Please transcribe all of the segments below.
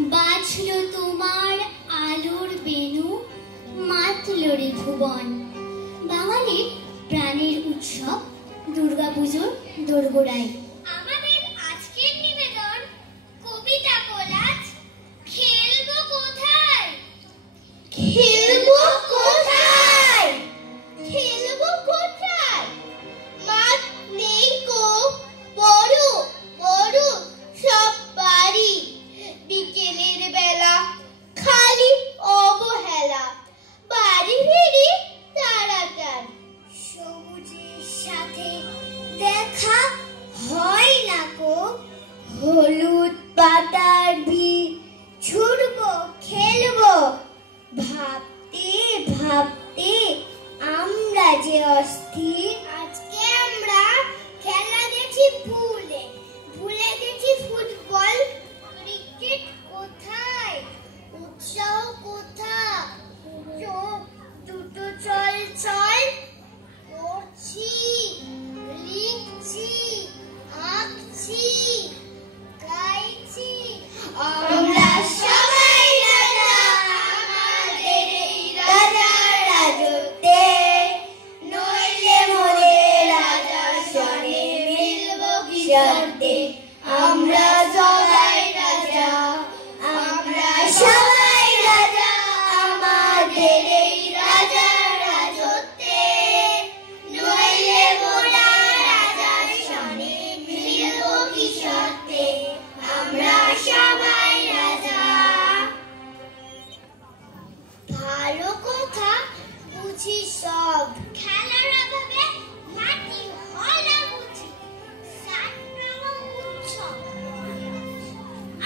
বাজলো তোমার আলোর বেণু, মাতল রে ভুবন। বাঙালির প্রাণের উৎসব দুর্গাপুজোর দোরগোড়ায়। আমাদের আজকের নিবেদন কবিতা কোলাজ। খেলবো কোথায়? খেলবো কোথায়? খেলবো কোথায়? মাঠ নেই কো, বড় বড় সব বাড়ি। বিকেলের বেলা খালি অবহেলা, বাড়ি ফিরি তাড়াতাড়ি। সবুজের সাথে দেখা হয় না কো, হলুদ পাতার ভিড়। ছুটবো খেলবো, ভাবতে ভাবতে আমরা যে অস্থির। আজকে আমরা খেলা দেখি ভুলে ভুলে গেছি ফুটবল ক্রিকেট কোথায়, উৎসাহ কোথায়। চোখ দুটো চল চল করছি, লিখছি, আঁকছি, গাইছি। আমরা সবাই রাজা, আমাদের এই রাজার রাজত্বে। নইলে মোদের রাজার সঙ্গে মিলব কি শর্তে। আমরা সবাই রাজা, আমরা সবাই রাজা, আমাদের এই রাজার রাজত্বে। নইলে মোরা রাজার সঙ্গে মিলব কি শর্তে। আমরা সবাই রাজা। ভালো কথা বুঝি সব, খেলার অভাবে মাটি হয় না বুঝি।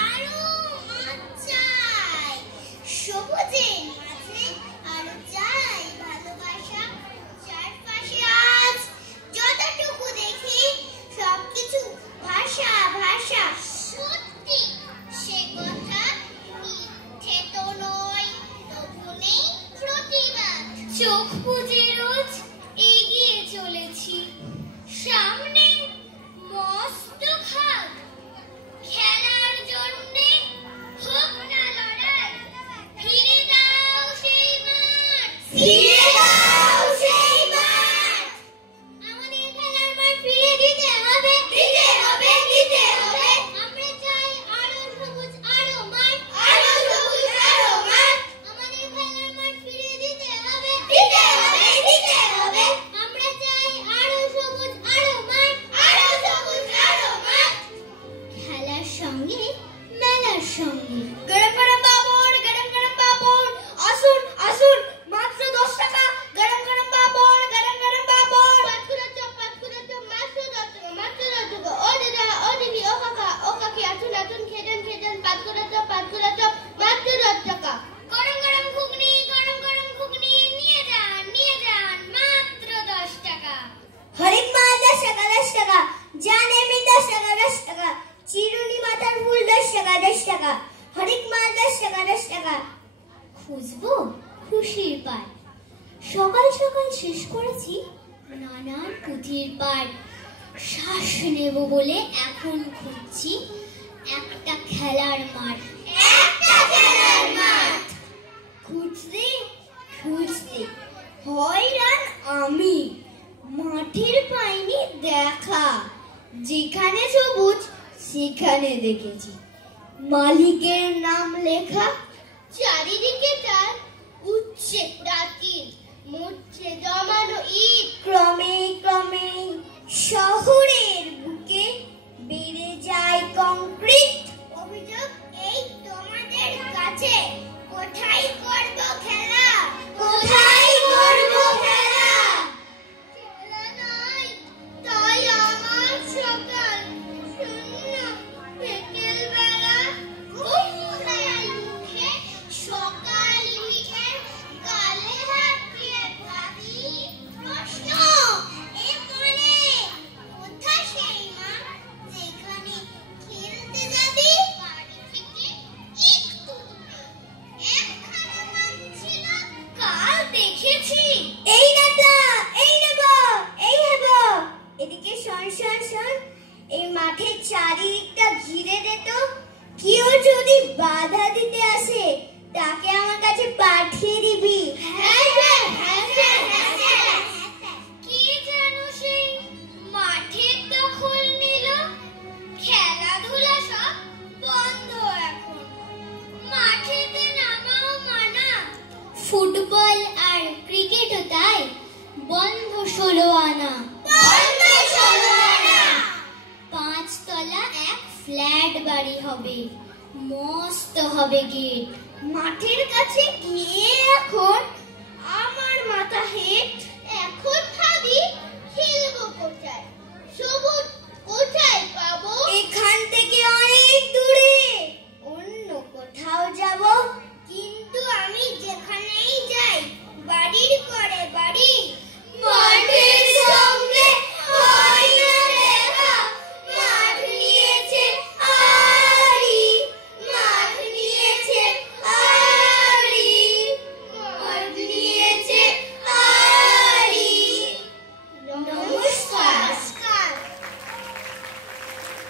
আরো মাছ চাই, সবুজের মাঝে আরো চাই ভালোবাসা। চারপাশে আজ যতটুকু দেখি সবকিছু ভাষা ভাষা। সত্যি সে কথা মিথ্যে তো নয়, তবু নেই প্রতিবাদ। চোখ বুজে রোজ এগিয়ে চলেছি, সামনে মস্ত খাদ। খেলার জন্যে হোক না লড়াই, ফিরে দাও সেই মাঠ, ফিরে দাও সেই মাঠ। আমাদের খেলার মাঠ ফিরে দিতে হবে, দিতে হবে, দিতে হবে। আমরা চাই আরো সবুজ আরো মাঠ, আরো সবুজ আরো মাঠ। আমাদের খেলার মাঠ ফিরে দিতে হবে, দিতে হবে, দিতে হবে। আমরা চাই আরো সবুজ আরো মাঠ, আরো সবুজ আরো মাঠ। খেলার সঙ্গে মেলার সঙ্গে। গরম গরম পাপড়, গরম গরম পাপড়। আসুন আসুন, মাত্র 10 টাকা। গরম গরম পাপড়, গরম গরম পাপড়। পাঁচকুড়া চপ, মাত্র 10 টাকা, মাত্র 10 টাকা। ও দাদা, ও দিদি, ও কাকা, ও কাকি, আসুন আসুন, খেতেন খেতেন। পাঁচকুড়া চপ, মাত্র 10 টাকা। গরম গরম ঘুগনি, গরম গরম ঘুগনি নিয়ে যান, নিয়ে যান, মাত্র 10 টাকা। হরেক মাল 10 টাকা, 10 টাকা। জান এমনি 10 টাকা, 10 টাকা। চিরুনি মাথার ফুল 10 টাকা, 10 টাকা। হরেক মাল 10 টাকা, 10 টাকা। খুঁজবো খুশির পাট, সকাল সকাল শেষ করেছি নানান পুঁথির পাঠ। শ্বাস নেব বলে এখন খুঁজছি একটা খেলার মাঠ, একটা খেলার মাঠ। খুঁজতে খুঁজতে হয়রান আমি, মাঠের পাইনি দেখা। যেখানে সবুজ সেখানে দেখেছি মালিকের নাম লেখা। চারিদিকে তার উচ্চে প্রাচীর, মুচ্ছে জমানো ইট। ক্রমে ক্রমে শহরের বুকে বেড়ে যায় কংক্রিট। অভিযোগ এই তোমাদের কাছে, কোথায় করব খেলা, কোথায় করব খেলা। খেলা নাই তাই আমার সকাল শূন্য। বিকেল বেলা ঘুমোয় মুখে, সকাল লিখে গালে হাত দিয়ে ভাবি প্রশ্ন। এখানে কোথায় সেই মাঠ যেখানে খেলতে যাবি? তাকে আমার কাছে পাঠিয়ে দিবি। কি যেন সেই মাঠের দখল নিল, খেলাধুলা সব বন্ধ এখন, মাঠেতে নামাও মানা, ফুটবল আর ক্রিকেটও তাই বন্ধ 16 আনা। 5 তলা এক ফ্ল্যাট বাড়ি হবে, মস্ত হবে গেট। মাঠের কাছে গিয়ে এখন আমার মাথা হেট। এখন ভাবি খেলবো কোথায়, সবুজ কোথায় পাবো? এখান থেকে অনেক দূরে